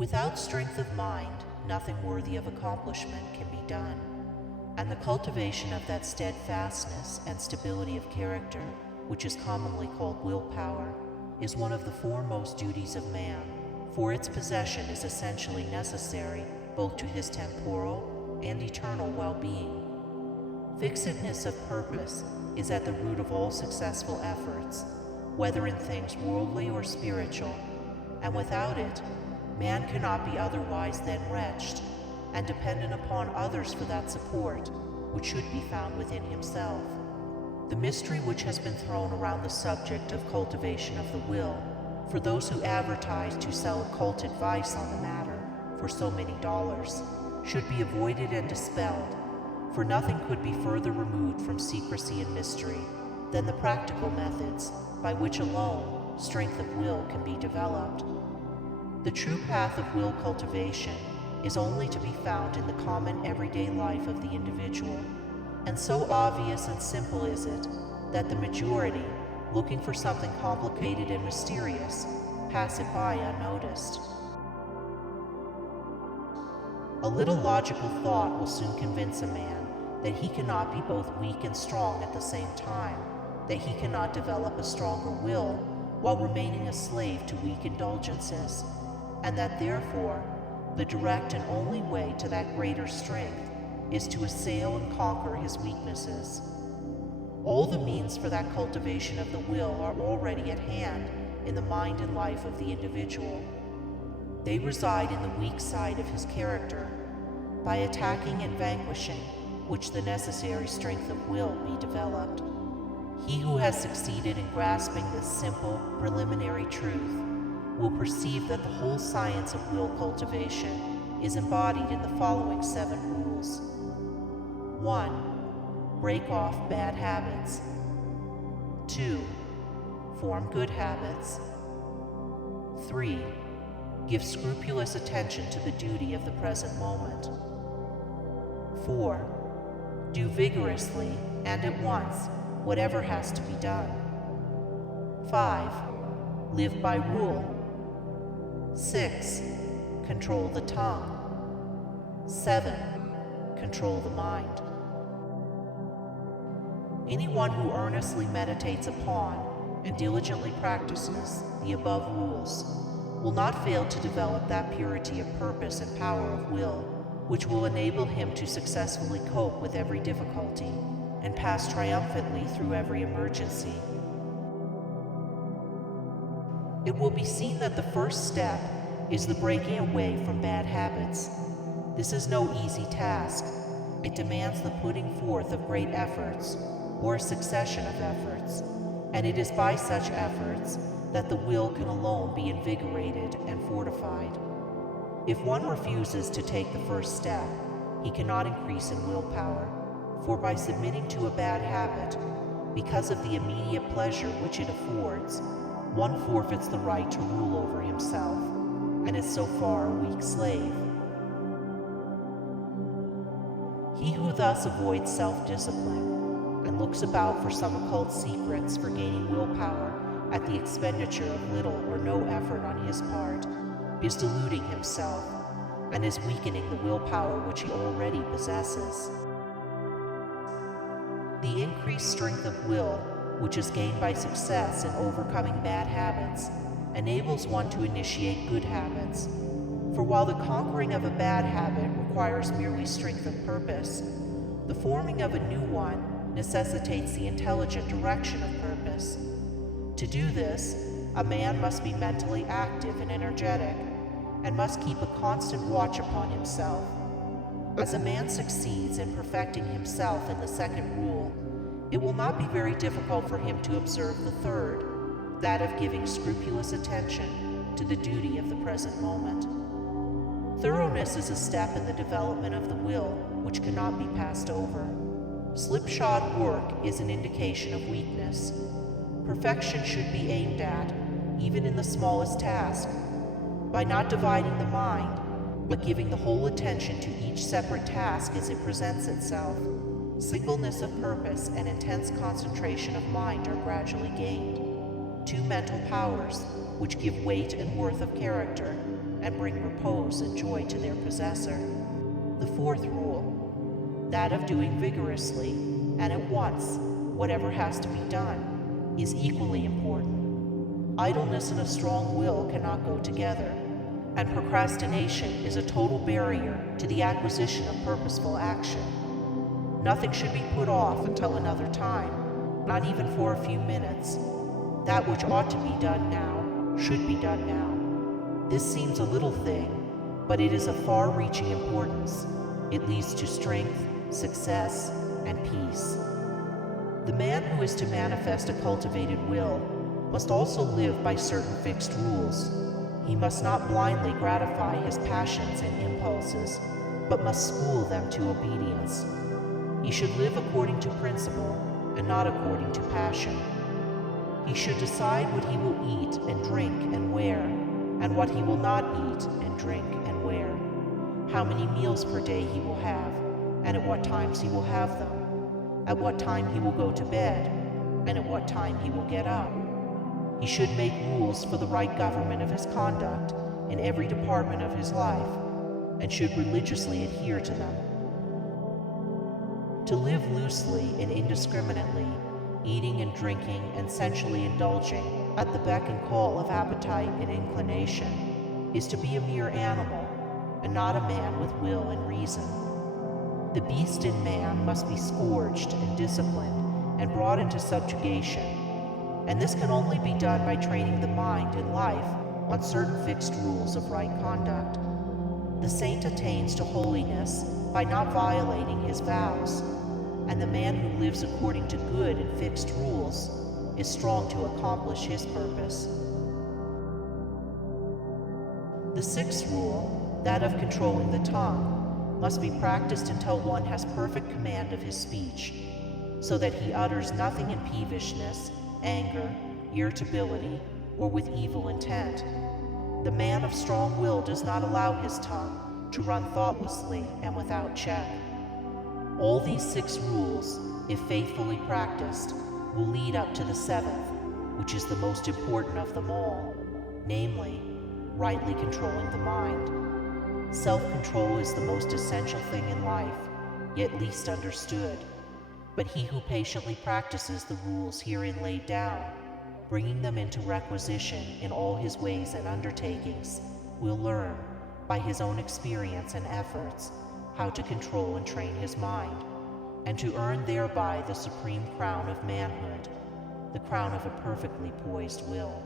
Without strength of mind, nothing worthy of accomplishment can be done, and the cultivation of that steadfastness and stability of character, which is commonly called willpower, is one of the foremost duties of man, for its possession is essentially necessary both to his temporal and eternal well-being. Fixedness of purpose is at the root of all successful efforts, whether in things worldly or spiritual, and without it, man cannot be otherwise than wretched and dependent upon others for that support which should be found within himself. The mystery which has been thrown around the subject of cultivation of the will, for those who advertise to sell occult advice on the matter for so many dollars, should be avoided and dispelled, for nothing could be further removed from secrecy and mystery than the practical methods by which alone strength of will can be developed. The true path of will cultivation is only to be found in the common everyday life of the individual, and so obvious and simple is it that the majority, looking for something complicated and mysterious, pass it by unnoticed. A little logical thought will soon convince a man that he cannot be both weak and strong at the same time, that he cannot develop a stronger will while remaining a slave to weak indulgences, and that therefore the direct and only way to that greater strength is to assail and conquer his weaknesses. All the means for that cultivation of the will are already at hand in the mind and life of the individual. They reside in the weak side of his character, by attacking and vanquishing which the necessary strength of will be developed. He who has succeeded in grasping this simple, preliminary truth will perceive that the whole science of will cultivation is embodied in the following 7 rules. 1. Break off bad habits. 2. Form good habits. 3. Give scrupulous attention to the duty of the present moment. 4. Do vigorously and at once whatever has to be done. 5. Live by rule. 6. Control the tongue. 7. Control the mind. Anyone who earnestly meditates upon and diligently practices the above rules will not fail to develop that purity of purpose and power of will which will enable him to successfully cope with every difficulty and pass triumphantly through every emergency. It will be seen that the first step is the breaking away from bad habits. This is no easy task. It demands the putting forth of great efforts, or a succession of efforts, and it is by such efforts that the will can alone be invigorated and fortified. If one refuses to take the first step, he cannot increase in willpower, for by submitting to a bad habit, because of the immediate pleasure which it affords, one forfeits the right to rule over himself, and is so far a weak slave. He who thus avoids self-discipline and looks about for some occult secrets for gaining willpower at the expenditure of little or no effort on his part is deluding himself and is weakening the willpower which he already possesses. The increased strength of will, which is gained by success in overcoming bad habits, enables one to initiate good habits. For while the conquering of a bad habit requires merely strength of purpose, the forming of a new one necessitates the intelligent direction of purpose. To do this, a man must be mentally active and energetic, and must keep a constant watch upon himself. As a man succeeds in perfecting himself in the second rule, it will not be very difficult for him to observe the third, that of giving scrupulous attention to the duty of the present moment. Thoroughness is a step in the development of the will which cannot be passed over. Slipshod work is an indication of weakness. Perfection should be aimed at, even in the smallest task, by not dividing the mind, but giving the whole attention to each separate task as it presents itself. Singleness of purpose and intense concentration of mind are gradually gained. Two mental powers, which give weight and worth of character and bring repose and joy to their possessor. The fourth rule, that of doing vigorously and at once whatever has to be done, is equally important. Idleness and a strong will cannot go together, and procrastination is a total barrier to the acquisition of purposeful action. Nothing should be put off until another time, not even for a few minutes. That which ought to be done now should be done now. This seems a little thing, but it is of far-reaching importance. It leads to strength, success, and peace. The man who is to manifest a cultivated will must also live by certain fixed rules. He must not blindly gratify his passions and impulses, but must school them to obedience. He should live according to principle and not according to passion. He should decide what he will eat and drink and wear, and what he will not eat and drink and wear, how many meals per day he will have, and at what times he will have them, at what time he will go to bed, and at what time he will get up. He should make rules for the right government of his conduct in every department of his life, and should religiously adhere to them. To live loosely and indiscriminately, eating and drinking and sensually indulging at the beck and call of appetite and inclination, is to be a mere animal, and not a man with will and reason. The beast in man must be scourged and disciplined and brought into subjugation, and this can only be done by training the mind and life on certain fixed rules of right conduct. The saint attains to holiness by not violating his vows, and the man who lives according to good and fixed rules is strong to accomplish his purpose. The sixth rule, that of controlling the tongue, must be practiced until one has perfect command of his speech, so that he utters nothing in peevishness, anger, irritability, or with evil intent. The man of strong will does not allow his tongue to run thoughtlessly and without check. All these 6 rules, if faithfully practiced, will lead up to the 7th, which is the most important of them all, namely, rightly controlling the mind. Self-control is the most essential thing in life, yet least understood. But he who patiently practices the rules herein laid down, bringing them into requisition in all his ways and undertakings, will learn, by his own experience and efforts, how to control and train his mind, and to earn thereby the supreme crown of manhood, the crown of a perfectly poised will.